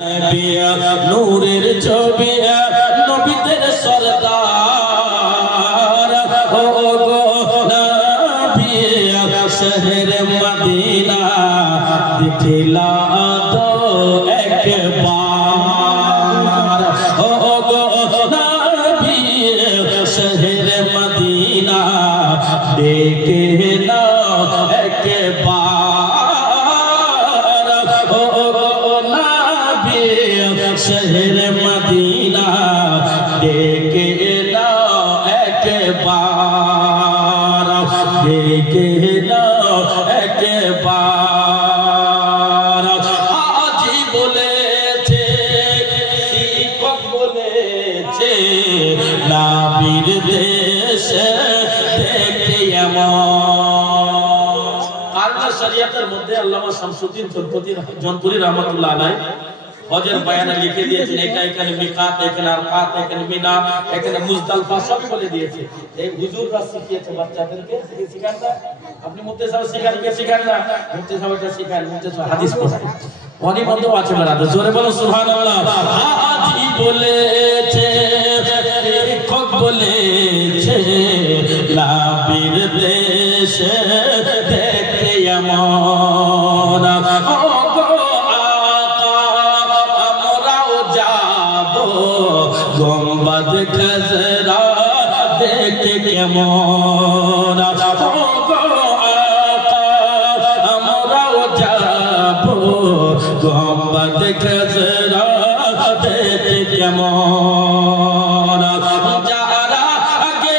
নূরের ছবি নবীদের সরদার ও গো নবী শহর মদিনা দিখলা তো একবার ও গো নবী শহর মদিনা দেখলা একবার शहर मदीना देखे ना एक बार देखे ना एक बार आजी बोले थे शिक्षक बोले थे नाबिर देश देखते कारणा शरीयतेर मध्य আল্লামা শামসুদ্দিন জনপুরি রহমাতুল্লাহ আলাইহি হজের বয়ানে লিখে দিয়েছেন এটা এখানে মিকাত এখানে আরফাত এখানে মিনা এখানে মুজদালিফা সব বলে দিয়েছে এই হুজুররা শিখিয়েছে বাচ্চাদেরকে শিখান না আপনি মুফতি সাহেব শিখান কে শিখান না মুফতি সাহেব এটা শিখান মুফতি সাহেব হাদিস পড়ায় অনেক বন্ধু আছে মেরা জোরে বলো সুবহানাল্লাহ আজি বলেছে শিক্ষক বলেছে লাবির দেশে দেখতে এমন গম্বদ খজরা দেখতে কেমন আমরাও যাব গম্বদ খজরা দেখতে কেমন যারা আগে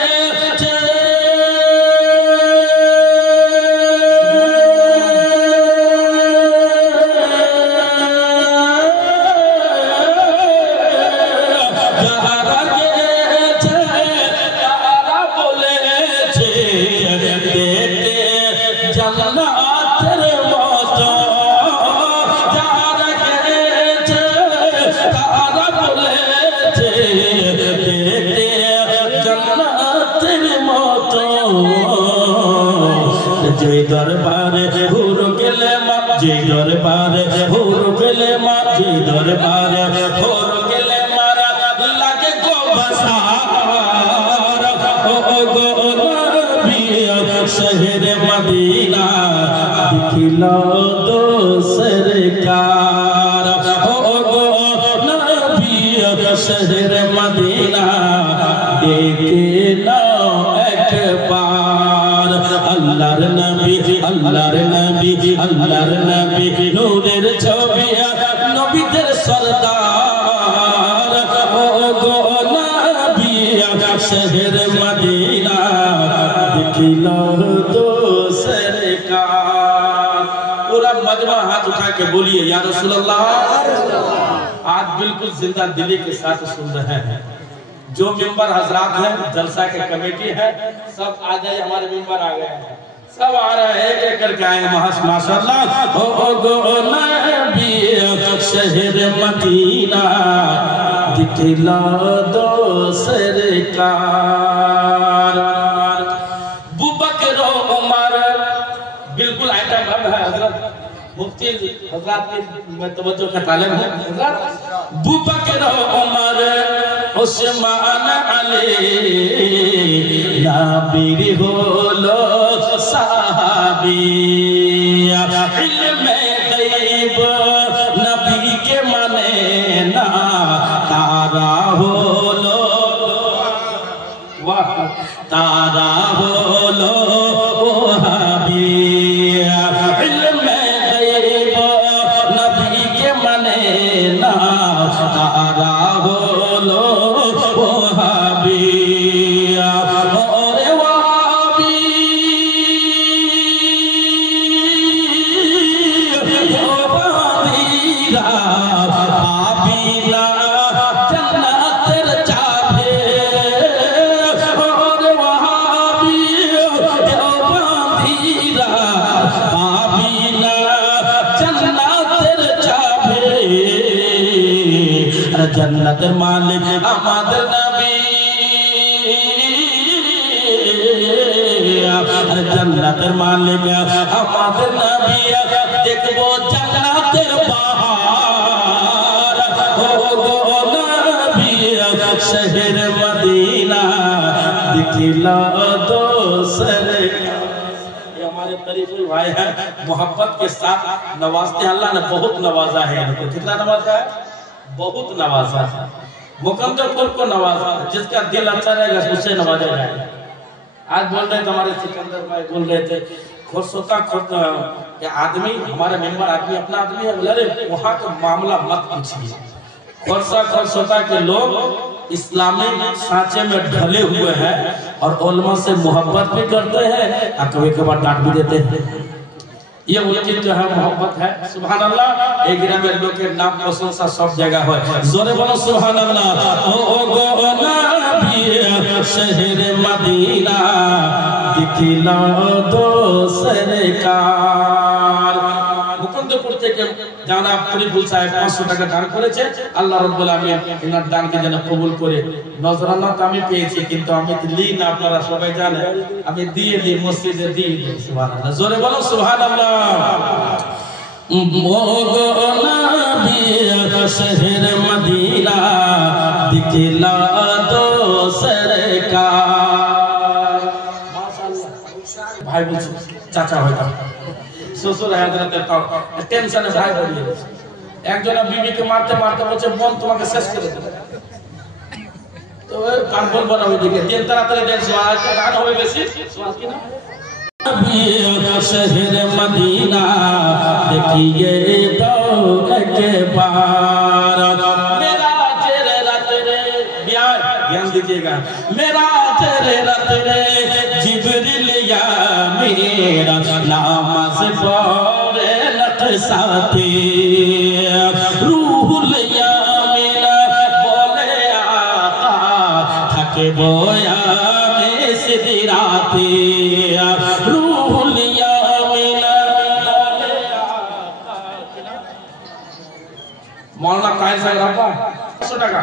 যে দরবারে হুর গেলে মা যে দরবারে হুর গেলে মা যে দরবারে হুর গেলে মারা লাগে গো বসার ও গো নবী শহর মদিনা দিখলো দো সরকার ও গো নবী শহর মদিনা দেখলো একবার আল্লাহর নবী আল্লাহর নবী আল্লাহর নবী নূরের ছবি নবীদের সরদার ও গো নবী শহর মদিনা দিখলো তো সরকার पूरा मजमा हाथ उठा के बोलिए या रसूल अल्लाह आज बिल्कुल जिंदा दिली के साथ सुन रहे हैं जो मेंबर हजरात हैं जलसा के कमेटी है सब आ जाए हमारे मेंबर आ गए हैं सब आ रहे हैं एक करके आए माशाअल्लाह ओ गो नबी शहर मदीना दिखला दो सरकार अबू बकर उमर बिल्कुल आइटम है हजरत मुफ्ती हजरात की मैं तवज्जो का तालिब हूं हजरत अबू बकर उमर उस्मान अली नाबिर होलो साहबी इल्मे गैब नबी के माने ना तारा होलो वाह तारा होलो वहाबी इल्मे गैब नबी के माने ना तारा होलो वहाबी जन्नतर मालिक আমাদের নবী जन्नतर मालिक আমাদের নবী দেখবো জান্নাতের বাহার नबी शहर मदीना दिखला दो सरकार। ये हमारे तरीफुल भाई हैं, मोहब्बत के साथ नवाजते हैं। अल्लाह ने बहुत नवाजा है इनको। कितना नवाजा है? बहुत नवाजा है। मुकद्दर को नवाजा, जिसका दिल अच्छा रहेगा उससे नवाजा जाएगा। आज बोल रहे थे हमारे सिकंदर भाई, बोल रहे थे खुरसोता खुद आदमी, हमारे मेंबर आदमी अपना आदमी है। बोले वहाँ का मामला मत पूछिए। खुरसोता के लोग इस्लामी सांचे में ढले हुए हैं और उलमा से मोहब्बत भी करते हैं और कभी कभार डांट भी देते हैं। ये उनकी जो है मोहब्बत है। सुभान अल्लाह। एक ग्राम में लोग के नाम प्रशंसा सब जगह है। जोरे बोलो सुभान अल्लाह। ओ गो नबी शहर मदीना दिखला दो सरकार। मुकुंदपुर থেকে জানা পরিবুল সাহেব 500 টাকা দান করেছে। আল্লাহ রাব্বুল আলামিন ইনার দানকে যেন কবুল করে। নজরানা তো আমি পেয়েছি, কিন্তু আমি লি না, আপনারা সবাই জানেন আমি দিয়ে দিই, মসজিদে দিয়ে দিই। সুবহানাল্লাহ। জোরে বলো সুবহানাল্লাহ। ও গো নবী শহর মদিনা দিখলা দো সরকার। মাশাআল্লাহ। ভাই বলছে চাচা হয়তো শ্বশুর হাজরাতের টেনশনে ভাই বলিয়ে একজন বিবিকে মারতে মারতে বলছে বোন তোমাকে শেষ করে দেবে। তো কান বলবো না ওইদিকে তিন তাড়াতাড়ি দেন সোয়াজ গান হবে বেশি সোয়াজ কি না शहर मदीना देखिए तो एक बार मेरा तेरे रत रे ध्यान दीजिएगा। मेरा तेरे रत रे जिब्रील या मेरा नामाज पढ़े नक्शाते रूहुल या मेरा बोले आका थके बोया में सिदराते रूहुल या मेरा बोले आका। मौलाना कायद साहब रब्बा 100 টাকা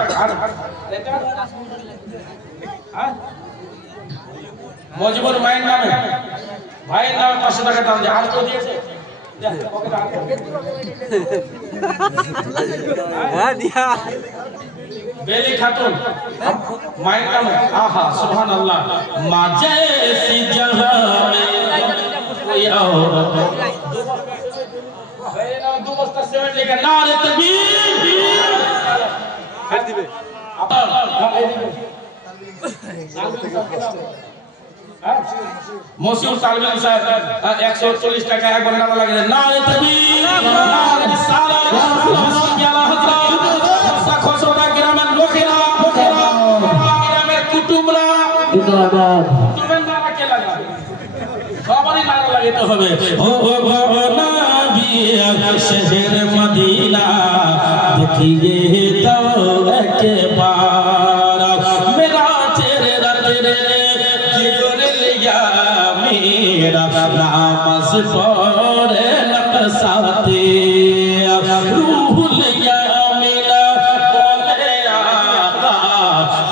মজিবুর মায়ের নামে ভাইয়ের নামে 500 টাকা দাম দিয়ে আর কেউ দিয়েছে? बेली खातून माइक का में आहा सुभान अल्लाह। माँ जैसी जगह में कोई और दो बस्ता सीमेंट लेकर नारे तकबीर कर दिबे। মসিউর সালমান সাহেব 140 টাকা একবার নাম লাগে নারে তাকবীর নারে রিসালাত আলা হযরত খসরা গ্রামের লোকেরা গ্রামের কুটুমরা কুটুমের নারা কে লাগাবে? সবারই নারা লাগাতে হবে। ও নবী শহর মদিনা দেখিয়ে তো একবার মেরা তেরে রাত রে नामाज पढ़े नक्शाते रूहुल या मेरा बोले आका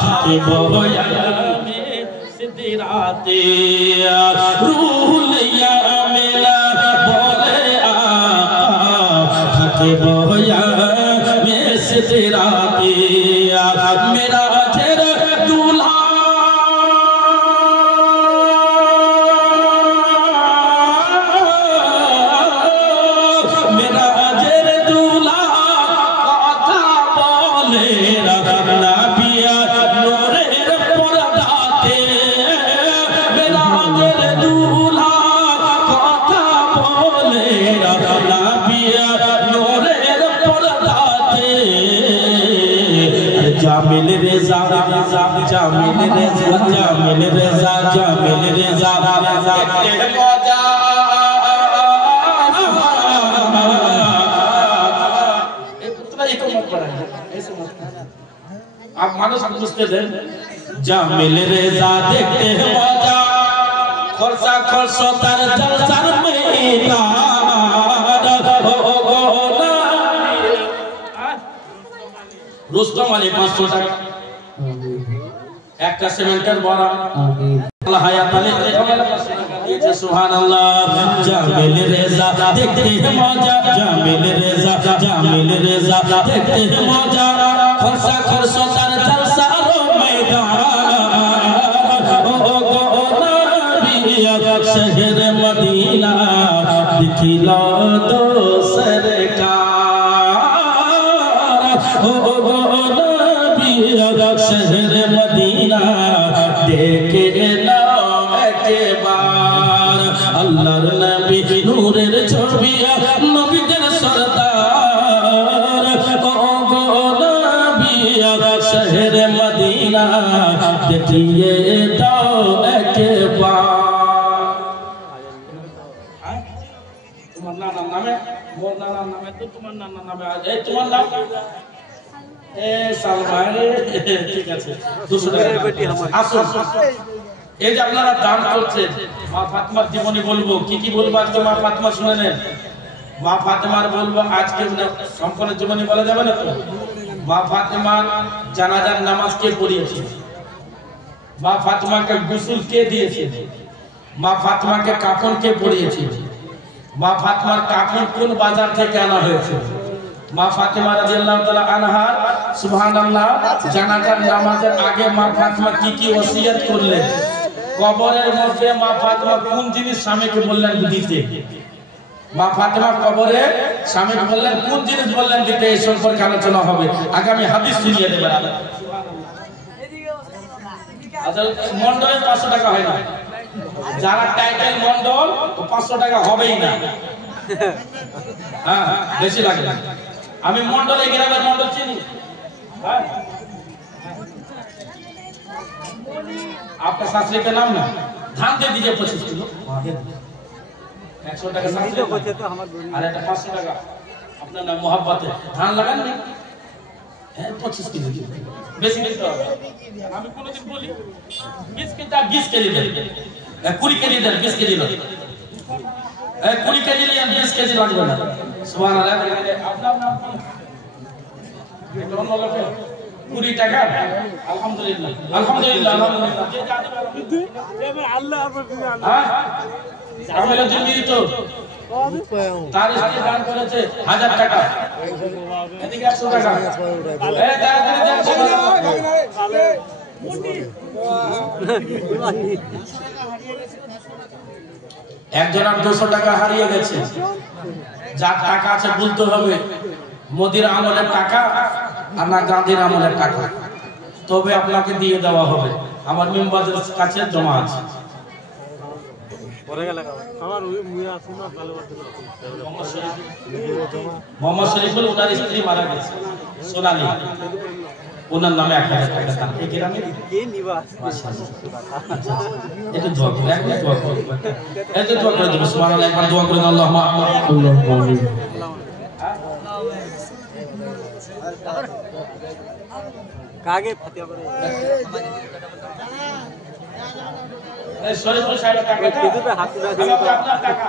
थके बोया में सिदराते रूहुल या मेरा बोले आका थके बोया में सिदराते मेरा तेरा दूल्हा जामिल रेजा जामिल रेजा जामिल रेजा जामिल रेजा देखते मौजा इतना ही तो मत पढ़ाइए ऐसे मत। आप मानो समझते थे जामिल रेजा देखते हैं मौजा खरसा खरसो तर जलसर महीना रुस्तम अली 500 টাকা একটা সিমেন্টের বড়া আল্লাহ হায়াত আলী দিয়েছে। সুবহানাল্লাহ। জামিল রেজা দেখতে हैं मौजा जामिल रेजा देखते हैं मौजा খরসা খরসা তার জলসার ময়দান ও গো নবী শহর মদিনা দিখিলা তো সরকার ও গো নবী শহর মদিনা দেখে নাও একবার আল্লাহর নবী নূরের ছবি নবীদের সরদার ও গো নবী শহর মদিনা দেখিয়ে দাও একবার তোমার নানার নামে মোর নানার নামে তো তোমার নানার নামে এই তোমার নাম এ সালমান ঠিক আছে 200 টাকা আসুন এই যে আপনারা দান করছেন মা ফাতেমার জীবনী বলবো কি বলবো আজকে মা ফাতেমা শুনে নেন মা ফাতেমার বলবো আজকে সম্পূর্ণ জীবনী বলা যাবে না তো মা ফাতেমার জানাজার নামাজ কে পড়িয়েছে মা ফাতেমাকে গোসল কে দিয়েছে মা ফাতেমাকে কাফন কে পরিয়েছে মা ফাতেমার কাফন কোন বাজার থেকে আনা হয়েছে মা ফাতেমা রাদিয়াল্লাহু তাআলা আনহা সুবহানাল্লাহ জানাজার নামাজের আগে মা ফাতেমা কি ওসিয়ত করলেন কবরের মধ্যে মা ফাতেমা কোন জিনিস স্বামীকে বললেন দিতে মা ফাতেমা কবরে স্বামীকে বললেন কোন জিনিস বললেন দিতে এই সম্পর্কে আলোচনা হবে আগামী হাদিস শুনিয়ে দেবেন আচ্ছা মন্ডলে 500 টাকা হয় না যারা টাইটেল মন্ডল 500 টাকা হবেই না হ্যাঁ বেশি লাগে আমি মন্ডলে গ্রামের মন্ডল চিনি হ্যাঁ आपका शास्त्री का नाम ना धान दे दीजिए 25 किलो 100 টাকা शास्त्री बचे तो हमार अरे 500 টাকা अपना नाम मोहब्बत है धान लगान नहीं है 25 किलो বেশি দিতে হবে আমি কোনদিন বলি 20 কেজি 20 কেজি দেন 20 কেজি দেন 20 কেজি না 20 কেজি নিয়ে 20 কেজি লাগবে না সুবহানাল্লাহ আপনার নাম কি কোন লোকে 20 টাকা আলহামদুলিল্লাহ আলহামদুলিল্লাহ আলহামদুলিল্লাহ যে জানি এবার আল্লাহ আপনার হ্যাঁ কামেলা জমি তো তার স্ত্রী দান করেছে 1000 টাকা এদিকে 100 টাকা এই তাড়াতাড়ি দেন একজন আর 200 টাকা হারিয়ে গেছে যার টাকা আছে বলতে হবে মোদির আমলের টাকা আর না গান্ধীর আমলের টাকা তবে আপনাকে দিয়ে দেওয়া হবে আমার মেম্বারদের কাছে জমা আছে মোহাম্মদ শরীফুল ওনার স্ত্রী মারা গেছে সোনালী ওনার নামে 1000 টাকা দান এই গ্রামে কে নিবাস এটা দোয়া করে একবার দোয়া করে এটা দোয়া করে দেব সুবহানাল্লাহ একবার দোয়া করেন আল্লাহুম্মা আমিন কাগে ফাতিহা পড়ে এই শরীফুল সাহেব টাকা হাত দিবেন আপনার টাকা